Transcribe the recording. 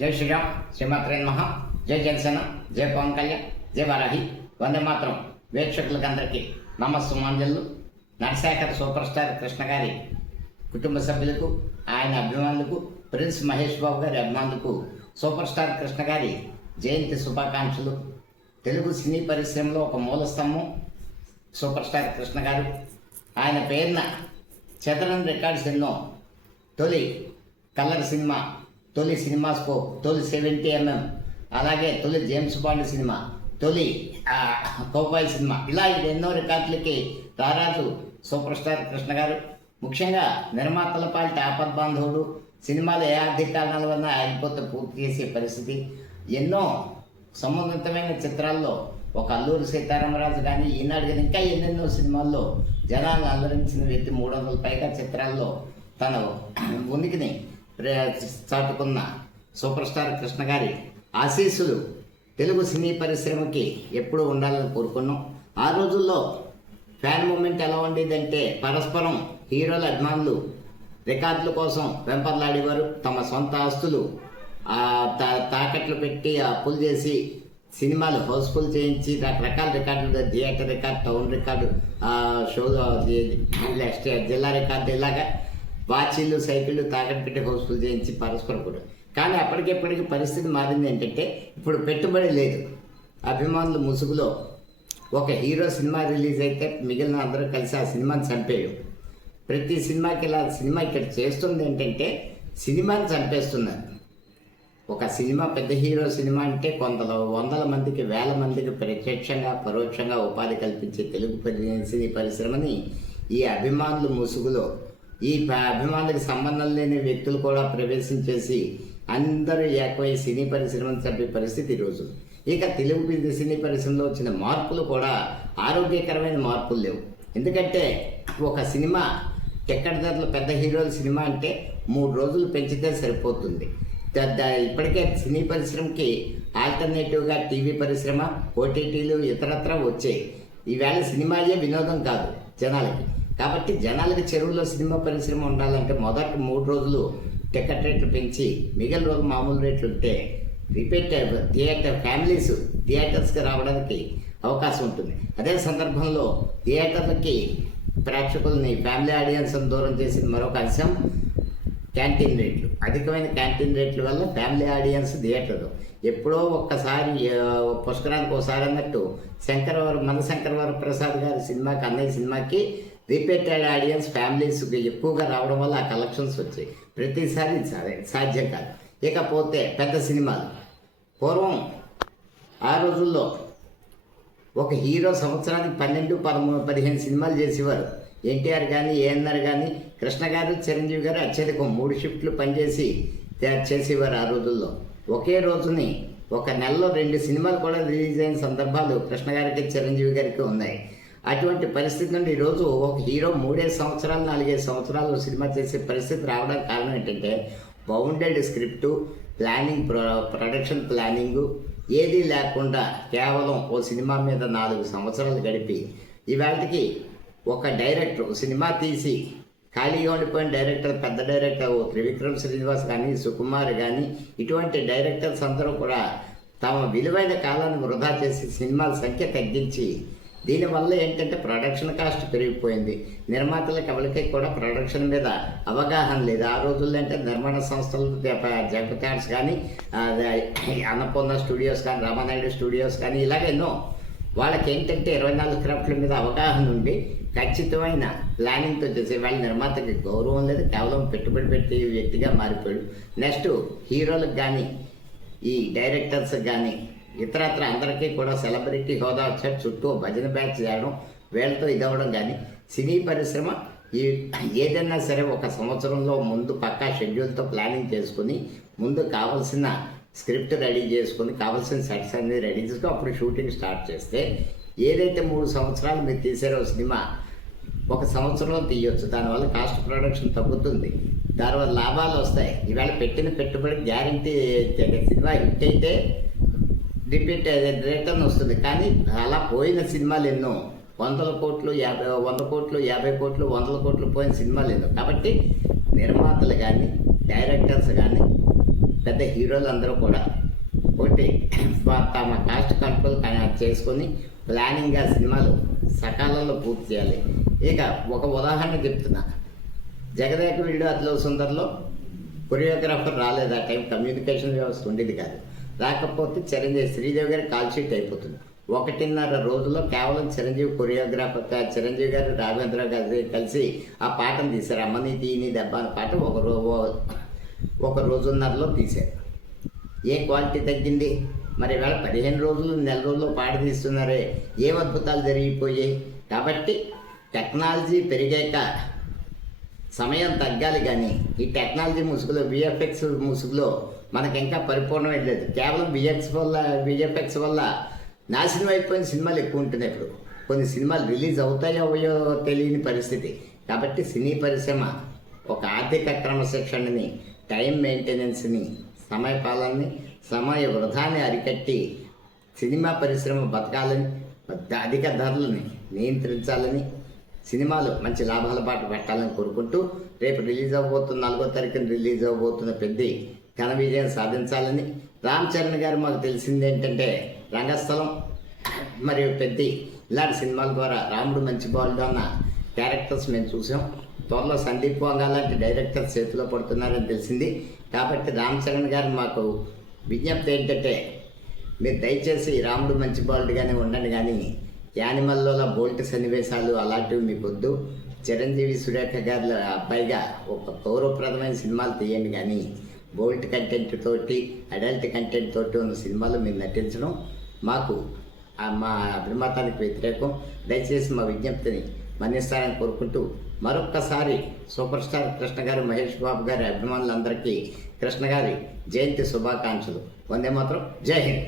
జై శ్రీరామ్, శ్రీమాత్రే నమః. జై జనసేన, జై పవన్ కళ్యాణ్, జై వారాహి, వందే మాత్రం. వీక్షకులకందరికీ నమస్సుమాంజలు. నటశేఖర్ సూపర్ స్టార్ కృష్ణ గారి కుటుంబ సభ్యులకు, ఆయన అభిమానులకు, ప్రిన్స్ మహేష్ బాబు గారి అభిమానులకు సూపర్ స్టార్ కృష్ణ గారి జయంతి శుభాకాంక్షలు. తెలుగు సినీ పరిశ్రమలో ఒక మూల స్తంభం సూపర్ స్టార్ కృష్ణ గారు. ఆయన పేరున చెదరని రికార్డ్స్ ఎన్నో. తొలి కలర్ సినిమా, తొలి సినిమాస్కోప్, తొలి 70mm, అలాగే తొలి జేమ్స్ బాండ్ సినిమా, తొలి కౌబాయ్ సినిమా, ఇలా ఎన్నో రికార్డులకి రారాజు సూపర్ స్టార్ కృష్ణ గారు. ముఖ్యంగా నిర్మాతల పాలిట ఆపద్బాంధవుడు. సినిమాలు ఏ ఆర్థిక కారణాల వల్ల ఆగిపోతే పూర్తి చేసే పరిస్థితి. ఎన్నో సమున్నతమైన చిత్రాల్లో ఒక అల్లూరి సీతారామరాజు కానీ, ఈనాడు కానీ, ఇంకా ఎన్నెన్నో సినిమాల్లో జనాలను అల్లరించిన వ్యక్తి. 300 పైగా చిత్రాల్లో తన ఉనికిని చాటుకున్న సూపర్ స్టార్ కృష్ణ గారి ఆశీస్సులు తెలుగు సినీ పరిశ్రమకి ఎప్పుడూ ఉండాలని కోరుకున్నాం. ఆ రోజుల్లో ఫ్యాన్ మూమెంట్ ఎలా ఉండేదంటే, పరస్పరం హీరోల అభిమానులు రికార్డుల కోసం వెంపర్లాడేవారు. తమ సొంత ఆస్తులు తాకట్లు పెట్టి అప్పులు చేసి సినిమాలు హౌస్ఫుల్ చేయించి రకరకాల రికార్డులు, theatre record, town record, show, జిల్లా రికార్డు, ఇలాగా వాచీలు, సైకిళ్ళు తాకట్టు పెట్టి హౌస్ఫుల్ చేయించి పరస్పరం కూడా. కానీ అప్పటికెప్పటికి పరిస్థితి మారింది ఏంటంటే, ఇప్పుడు పెట్టుబడి లేదు. అభిమానుల ముసుగులో ఒక హీరో సినిమా రిలీజ్ అయితే మిగిలిన అందరూ కలిసి ఆ సినిమాని చంపేయడం. ప్రతి సినిమాకి ఇలా సినిమా ఇక్కడ చేస్తుంది ఏంటంటే, సినిమాని చంపేస్తున్నారు. ఒక సినిమా, పెద్ద హీరో సినిమా అంటే వందల మందికి, వేల మందికి ప్రత్యక్షంగా పరోక్షంగా ఉపాధి కల్పించే తెలుగు సినీ పరిశ్రమని ఈ అభిమానుల ముసుగులో, ఈ అభిమానులకు సంబంధం లేని వ్యక్తులు కూడా ప్రవేశించేసి అందరూ ఏకమై సినీ పరిశ్రమను చంపే పరిస్థితి ఈరోజు. ఇక తెలుగు సినీ పరిశ్రమలో వచ్చిన మార్పులు కూడా ఆరోగ్యకరమైన మార్పులు లేవు. ఎందుకంటే ఒక సినిమా టికెట్ ధరలు, పెద్ద హీరోల సినిమా అంటే 3 రోజులు పెంచితే సరిపోతుంది. ఇప్పటికే సినీ పరిశ్రమకి ఆల్టర్నేటివ్గా టీవీ పరిశ్రమ, ఓటీటీలు ఇతరత్ర వచ్చాయి. ఈవేళ సినిమాయే వినోదం కాదు జనాలకి. కాబట్టి జనాలకి చెరువులో సినిమా పరిశ్రమ ఉండాలంటే మొదటి 3 రోజులు టికెట్ రేట్లు పెంచి మిగిలిన రోజు మామూలు రేట్లు ఉంటే రిపీట్ ఫ్యామిలీస్ థియేటర్స్కి రావడానికి అవకాశం ఉంటుంది. అదే సందర్భంలో థియేటర్లకి ప్రేక్షకుల్ని, ఫ్యామిలీ ఆడియన్స్ని దూరం చేసిన మరొక అంశం క్యాంటీన్ రేట్లు. అధికమైన క్యాంటీన్ రేట్ల వల్ల ఫ్యామిలీ ఆడియన్స్ థియేటర్లు ఎప్పుడో ఒక్కసారి, పుష్కరానికి ఒకసారి అన్నట్టు మన శంకరవర ప్రసాద్ గారి సినిమాకి, అన్నయ్య సినిమాకి రిపీటెడ్ ఆడియన్స్ ఫ్యామిలీస్ ఎక్కువగా రావడం వల్ల ఆ కలెక్షన్స్ వచ్చాయి. ప్రతిసారి సాధ్యం కాదు. ఇకపోతే పెద్ద సినిమాలు, పూర్వం ఆ రోజుల్లో ఒక హీరో సంవత్సరానికి 12, 13, 15 సినిమాలు చేసేవారు. ఎన్టీఆర్ కానీ, ఏఎన్ఆర్ కానీ, కృష్ణ గారు, చిరంజీవి గారు అత్యధికం 3 షిఫ్ట్లు పనిచేసి చేసేవారు. ఆ రోజుల్లో ఒకే రోజుని ఒక నెలలో 2 సినిమాలు కూడా రిలీజ్ అయిన సందర్భాలు కృష్ణ గారికి, చిరంజీవి గారికి ఉన్నాయి. అటువంటి పరిస్థితి నుండి ఈరోజు ఒక హీరో 3 సంవత్సరాలు, 4 సంవత్సరాలు సినిమా చేసే పరిస్థితి రావడానికి కారణం ఏంటంటే, bounded script, planning, production planning ఏదీ లేకుండా కేవలం ఓ సినిమా మీద 4 సంవత్సరాలు గడిపి ఇవాళకి ఒక డైరెక్టర్ సినిమా తీసి ఖాళీగా ఉండిపోయిన డైరెక్టర్, పెద్ద డైరెక్టర్ త్రివిక్రమ్ శ్రీనివాస్ కానీ, సుకుమార్ కానీ, ఇటువంటి డైరెక్టర్స్ అందరూ కూడా తమ విలువైన కాలాన్ని వృధా చేసి సినిమాల సంఖ్య తగ్గించి, దీనివల్ల ఏంటంటే ప్రొడక్షన్ కాస్ట్ పెరిగిపోయింది. నిర్మాతలకు ఎవరికీ కూడా ప్రొడక్షన్ మీద అవగాహన లేదు. ఆ రోజుల్లో అంటే నిర్మాణ సంస్థలు, జగపతాడ్స్ కానీ, అన్నపూర్ణ స్టూడియోస్ కానీ, రామానాయుడు స్టూడియోస్ కానీ, ఇలాగెన్నో వాళ్ళకి ఏంటంటే 24 క్రాఫ్ట్ల మీద అవగాహన ఉండి ఖచ్చితమైన ప్లానింగ్తో చేసే వాళ్ళ నిర్మాతకి గౌరవం లేదు. కేవలం పెట్టుబడి పెట్టి వ్యక్తిగా మారిపోయాడు. నెక్స్ట్ హీరోలకు కానీ, ఈ డైరెక్టర్స్కి కానీ, ఇతరత్ర అందరికీ కూడా సెలబ్రిటీ హోదా వచ్చాడు. చుట్టూ భజన బ్యాచ్ చేయడం, వీళ్ళతో ఇదవ్వడం కానీ, సినీ పరిశ్రమ ఏదైనా సరే ఒక సంవత్సరంలో ముందు పక్కా షెడ్యూల్తో ప్లానింగ్ చేసుకుని, ముందు కావాల్సిన స్క్రిప్ట్ రెడీ చేసుకుని, కావాల్సిన సెట్స్ అన్ని రెడీ చేసుకుని అప్పుడు షూటింగ్ స్టార్ట్ చేస్తే, ఏదైతే 3 సంవత్సరాలు మీరు తీసారో సినిమా ఒక సంవత్సరంలో తీయొచ్చు. దానివల్ల కాస్ట్ ప్రొడక్షన్ తగ్గుతుంది, దానివల్ల లాభాలు వస్తాయి. ఈవేళ పెట్టిన పెట్టుబడి గ్యారంటీ. సినిమా హిట్ అయితే రిపీట్ రిటర్న్ వస్తుంది. కానీ అలా పోయిన సినిమాలు ఎన్నో, 100 కోట్లు, 100 కోట్లు, 50 కోట్లు, 100 కోట్లు పోయిన సినిమాలు ఎన్నో. కాబట్టి నిర్మాతలు కానీ, డైరెక్టర్స్ కానీ పెద్ద హీరోలు అందరూ కూడా ఒకటి తమ కాస్ట్ కంట్రోల్ చేసుకొని ప్లానింగ్గా సినిమాలు సకాలంలో పూర్తి చేయాలి. ఇక ఒక ఉదాహరణ చెప్తున్నా, జగదేక వీడు అతిలో సుందర్లో కొరియోగ్రాఫర్ రాలేదు. ఆ టైం కమ్యూనికేషన్ వ్యవస్థ ఉండేది కాదు. రాకపోతే శ్రీదేవి గారి కాల్ షీట్ అయిపోతుంది. 1.5 రోజుల్లో కేవలం చిరంజీవి కొరియోగ్రాఫర్ చిరంజీవి గారు రాఘవేంద్ర గారు కలిసి ఆ పాటను తీశారు. అమ్మని తీని దెబ్బ అనే పాట ఒక రోజున్నరలో తీశారు. ఏ క్వాలిటీ తగ్గింది మరి? వేళ 15 రోజులు నెల రోజుల్లో పాట తీస్తున్నారే, ఏం అద్భుతాలు జరిగిపోయాయి. కాబట్టి టెక్నాలజీ పెరిగాక సమయం తగ్గాలి, కానీ ఈ టెక్నాలజీ ముసుగులో విఎఫ్ఎక్స్ ముసుగులో మనకి ఇంకా పరిపూర్ణం లేదు. కేవలం విఎఫ్ఎక్స్ వల్ల నాశనం అయిపోయిన సినిమాలు ఎక్కువ ఉంటున్నాయి. ఇప్పుడు కొన్ని సినిమాలు రిలీజ్ అవుతాయో అవ్వయో తెలియని పరిస్థితి. కాబట్టి సినీ పరిశ్రమ ఒక ఆర్థిక క్రమశిక్షణని, టైం మెయింటెనెన్స్ని, సమయపాలనని, సమయ వృధాన్ని అరికట్టి సినిమా పరిశ్రమ బతకాలని, అధిక ధరలని నియంత్రించాలని, సినిమాలు మంచి లాభాల బాట పెట్టాలని కోరుకుంటూ రేపు రిలీజ్ అవ్వబోతున్న 4వ తారీఖున రిలీజ్ అవ్వబోతున్న పెద్ద ఘన విజయం సాధించాలని. రామ్ చరణ్ గారు మాకు తెలిసింది ఏంటంటే రంగస్థలం మరియు పెద్ద ఇలాంటి సినిమాల ద్వారా రాముడు మంచి బాలుడు అన్న క్యారెక్టర్స్ మేము చూసాం. త్వరలో సందీప్ వంగ లాంటి డైరెక్టర్ చేతిలో పడుతున్నారని తెలిసింది. కాబట్టి రామ్ చరణ్ గారు మాకు విజ్ఞప్తి ఏంటంటే మీరు దయచేసి రాముడు మంచి బాలుడుగానే ఉండండి, కానీ యానిమల్లో బోల్ట్ సన్నివేశాలు అలాంటివి మీకు వద్దు. చిరంజీవి సురేఖ గారి అబ్బాయిగా ఒక గౌరవప్రదమైన సినిమాలు తీయండి, కానీ బోల్ట్ కంటెంట్ తోటి అడల్ట్ కంటెంట్ తోటి ఉన్న సినిమాలు మీరు నటించడం మాకు మా అభిమతానికి వ్యతిరేకం. దయచేసి మా విజ్ఞప్తిని మన్నిస్తారని కోరుకుంటూ మరొక్కసారి సూపర్ స్టార్ కృష్ణ గారు, మహేష్ బాబు గారి అభిమానులందరికీ కృష్ణ గారి జయంతి శుభాకాంక్షలు. వందే మాత్రం. జై హింద్.